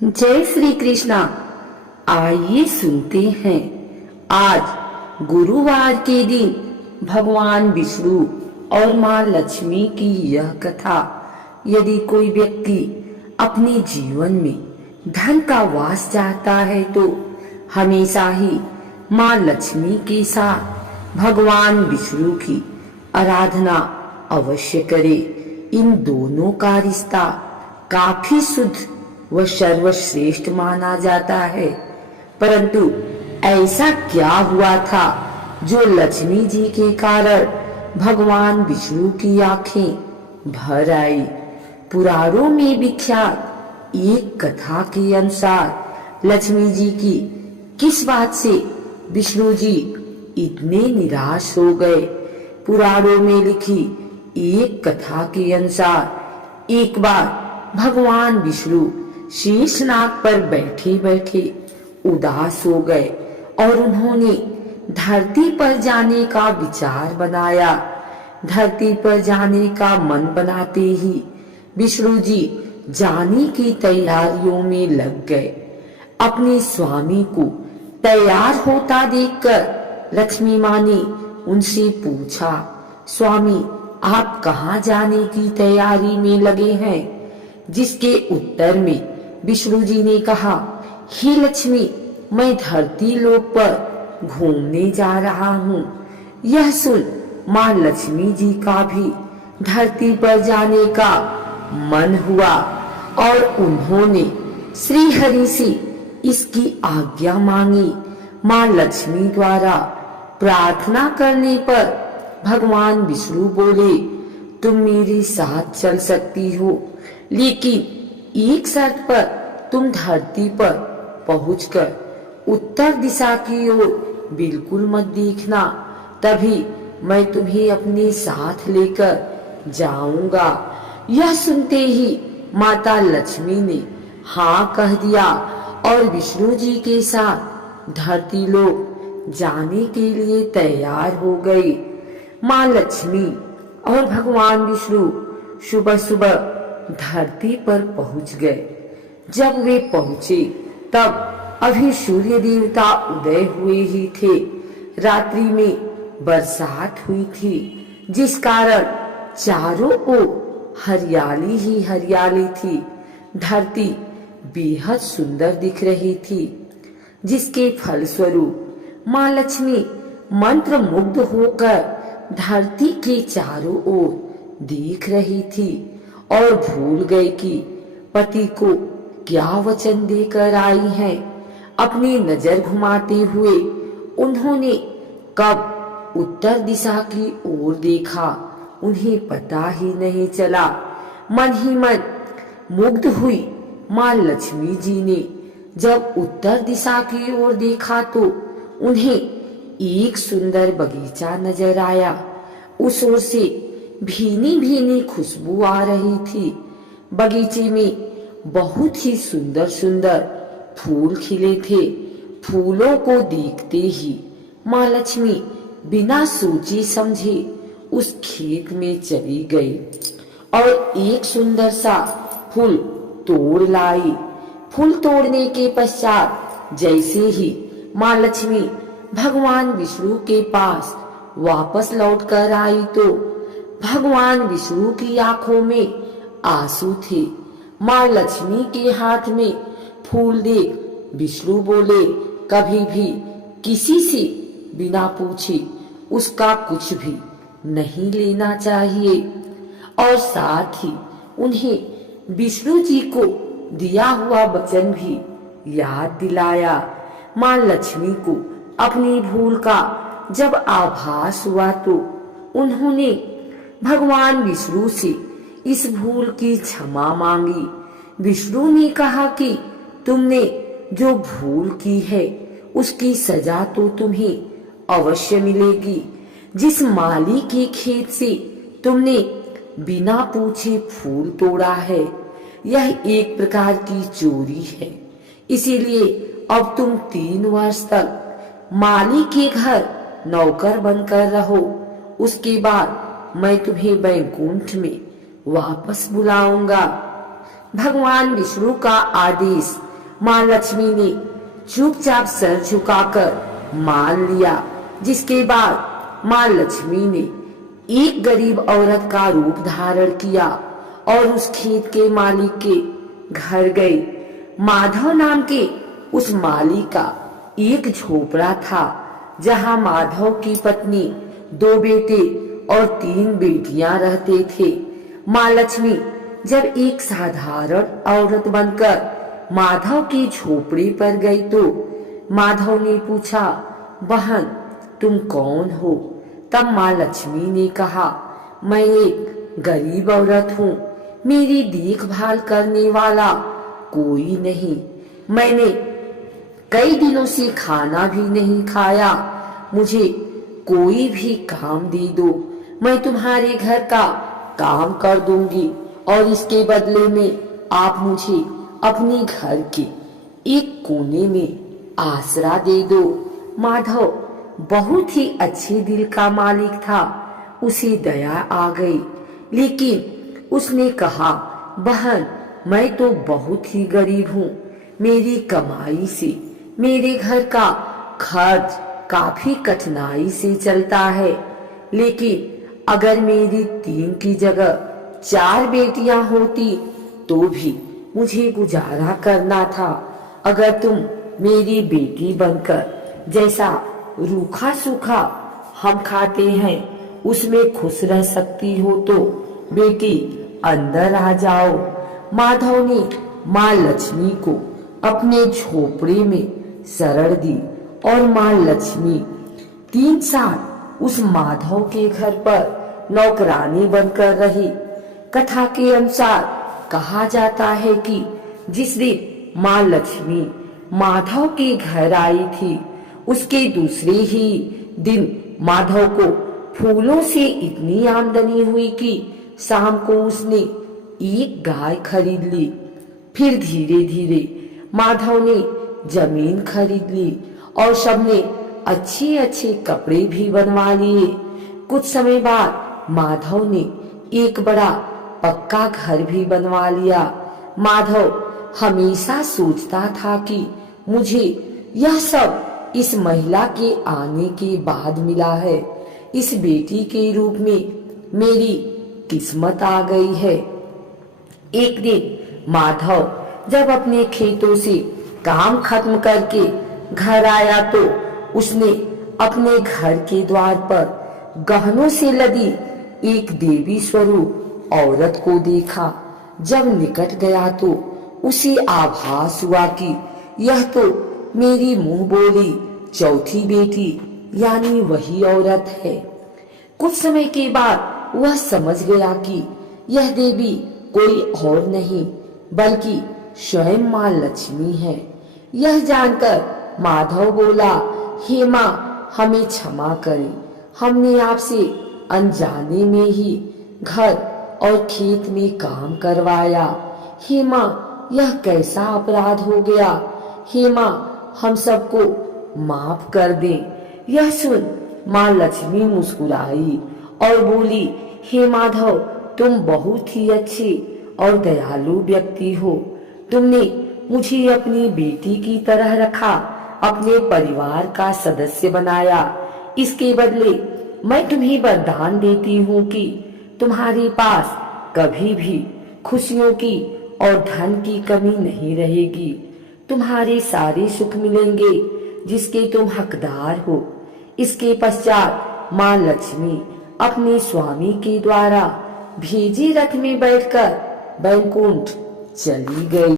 जय श्री कृष्णा। आइए सुनते हैं आज गुरुवार के दिन भगवान विष्णु और माँ लक्ष्मी की यह कथा। यदि कोई व्यक्ति अपने जीवन में धन का वास चाहता है तो हमेशा ही माँ लक्ष्मी के साथ भगवान विष्णु की आराधना अवश्य करे। इन दोनों का रिश्ता काफी शुद्ध वह सर्वश्रेष्ठ माना जाता है। परंतु ऐसा क्या हुआ था जो लक्ष्मी जी के कारण भगवान विष्णु की आंखें भर आई। पुराणों में विख्यात एक कथा के अनुसार लक्ष्मी जी की किस बात से विष्णु जी इतने निराश हो गए। पुराणों में लिखी एक कथा के अनुसार एक बार भगवान विष्णु शीर्षनाग पर बैठे बैठे उदास हो गए और उन्होंने धरती पर जाने का विचार बनाया। धरती पर जाने का मन बनाते ही विष्णु जी जाने की तैयारियों में लग गए। अपने स्वामी को तैयार होता देखकर लक्ष्मी माँ ने उनसे पूछा, स्वामी आप कहाँ जाने की तैयारी में लगे हैं? जिसके उत्तर में विष्णु जी ने कहा, हे लक्ष्मी, मैं धरती लोक पर घूमने जा रहा हूँ। यह सुन माँ लक्ष्मी जी का भी धरती पर जाने का मन हुआ और उन्होंने श्री हरि से इसकी आज्ञा मांगी। माँ लक्ष्मी द्वारा प्रार्थना करने पर भगवान विष्णु बोले, तुम मेरे साथ चल सकती हो, लेकिन एक शर्त पर तुम धरती पर पहुंचकर उत्तर दिशा की ओर बिल्कुल मत देखना, तभी मैं तुम्हें अपने साथ लेकर जाऊंगा। यह सुनते ही माता लक्ष्मी ने हाँ कह दिया और विष्णु जी के साथ धरती लोक जाने के लिए तैयार हो गई। माँ लक्ष्मी और भगवान विष्णु सुबह सुबह धरती पर पहुंच गए। जब वे पहुंचे तब अभी सूर्य देवता उदय हुए ही थे। रात्रि में बरसात हुई थी, जिस कारण चारों ओर हरियाली ही हरियाली थी। धरती बेहद सुंदर दिख रही थी, जिसके फलस्वरूप माँ लक्ष्मी मंत्र मुग्ध होकर धरती के चारों ओर देख रही थी और भूल गई कि पति को क्या वचन देकर आई हैं। अपनी नजर घुमाते हुए उन्होंने कब उत्तर दिशा की ओर देखा, उन्हें पता ही नहीं चला। मन ही मन मुग्ध हुई माँ लक्ष्मी जी ने जब उत्तर दिशा की ओर देखा तो उन्हें एक सुंदर बगीचा नजर आया। उस ओर से भीनी भीनी खुशबू आ रही थी। बगीचे में बहुत ही सुंदर सुंदर फूल खिले थे। फूलों को देखते ही माँ लक्ष्मी बिना सोचे समझे उस खेत में चली गई और एक सुंदर सा फूल तोड़ लाई। फूल तोड़ने के पश्चात जैसे ही माँ लक्ष्मी भगवान विष्णु के पास वापस लौट कर आई तो भगवान विष्णु की आंखों में आंसू थे। माँ लक्ष्मी के हाथ में फूल देख विष्णु बोले, कभी भी किसी से बिना पूछे उसका कुछ भी नहीं लेना चाहिए। और साथ ही उन्हें विष्णु जी को दिया हुआ वचन भी याद दिलाया। माँ लक्ष्मी को अपनी भूल का जब आभास हुआ तो उन्होंने भगवान विष्णु से इस भूल की क्षमा मांगी। विष्णु ने कहा कि तुमने जो भूल की है उसकी सजा तो तुम्हें अवश्य मिलेगी। जिस माली के खेत से तुमने बिना पूछे फूल तोड़ा है, यह एक प्रकार की चोरी है। इसीलिए अब तुम 3 वर्ष तक माली के घर नौकर बनकर रहो। उसके बाद मैं तुम्हें वैकुंठ में वापस बुलाऊंगा। भगवान विष्णु का आदेश माँ लक्ष्मी ने चुपचाप सर झुकाकर मान लिया, जिसके बाद माँ लक्ष्मी ने एक गरीब औरत का रूप धारण किया और उस खेत के मालिक के घर गई। माधव नाम के उस मालिक का एक झोपड़ा था, जहां माधव की पत्नी, 2 बेटे और 3 बेटियां रहते थे। माँ लक्ष्मी जब एक साधारण औरत बनकर माधव के झोपड़े पर गई तो माधव ने पूछा, बहन तुम कौन हो? तब माँ लक्ष्मी ने कहा, मैं एक गरीब औरत हूँ, मेरी देखभाल करने वाला कोई नहीं, मैंने कई दिनों से खाना भी नहीं खाया, मुझे कोई भी काम दे दो, मैं तुम्हारे घर का काम कर दूंगी और इसके बदले में आप मुझे अपने घर के एक कोने में आसरा दे दो। माधव बहुत ही अच्छे दिल का मालिक था, उसे दया आ गई, लेकिन उसने कहा, बहन मैं तो बहुत ही गरीब हूँ, मेरी कमाई से मेरे घर का खर्च काफी कठिनाई से चलता है, लेकिन अगर मेरी 3 की जगह 4 बेटियां होती तो भी मुझे गुजारा करना था। अगर तुम मेरी बेटी बनकर जैसा रूखा सूखा हम खाते हैं उसमें खुश रह सकती हो तो बेटी अंदर आ जाओ। माधव ने माँ लक्ष्मी को अपने झोपड़े में शरण दी और माँ लक्ष्मी 3 साल उस माधव के घर पर नौकरानी बनकर रही। कथा के अनुसार कहा जाता है कि जिस दिन माँ लक्ष्मी माधव के घर आई थी, उसके दूसरे ही दिन माधव को फूलों से इतनी आमदनी हुई कि शाम को उसने एक गाय खरीद ली। फिर धीरे धीरे माधव ने जमीन खरीद ली और सबने अच्छे अच्छे कपड़े भी बनवा लिए। कुछ समय बाद माधव ने एक बड़ा पक्का घर भी बनवा लिया। माधव हमेशा सोचता था कि मुझे यह सब इस महिला के आने के बाद मिला है, इस बेटी के रूप में मेरी किस्मत आ गई है। एक दिन माधव जब अपने खेतों से काम खत्म करके घर आया तो उसने अपने घर के द्वार पर गहनों से लदी एक देवी स्वरूप औरत को देखा। जब निकट गया तो उसे आभास हुआ कि यह तो मेरी मुंह बोली चौथी बेटी यानी वही औरत है। कुछ समय के बाद वह समझ गया कि यह देवी कोई और नहीं बल्कि स्वयं माँ लक्ष्मी है। यह जानकर माधव बोला, हे माँ हमें क्षमा करें, हमने आपसे अनजाने में ही घर और खेत में काम करवाया। हे माँ यह कैसा अपराध हो गया, हे माँ हम सबको माफ कर दें। यह सुन माँ लक्ष्मी मुस्कुराई और बोली, हे माधव तुम बहुत ही अच्छे और दयालु व्यक्ति हो, तुमने मुझे अपनी बेटी की तरह रखा, अपने परिवार का सदस्य बनाया। इसके बदले मैं तुम्हें वरदान देती हूँ कि तुम्हारे पास कभी भी खुशियों की और धन की कमी नहीं रहेगी। तुम्हारे सारे सुख मिलेंगे जिसके तुम हकदार हो। इसके पश्चात माँ लक्ष्मी अपने स्वामी के द्वारा भेजे रथ में बैठकर बैकुंठ चली गई।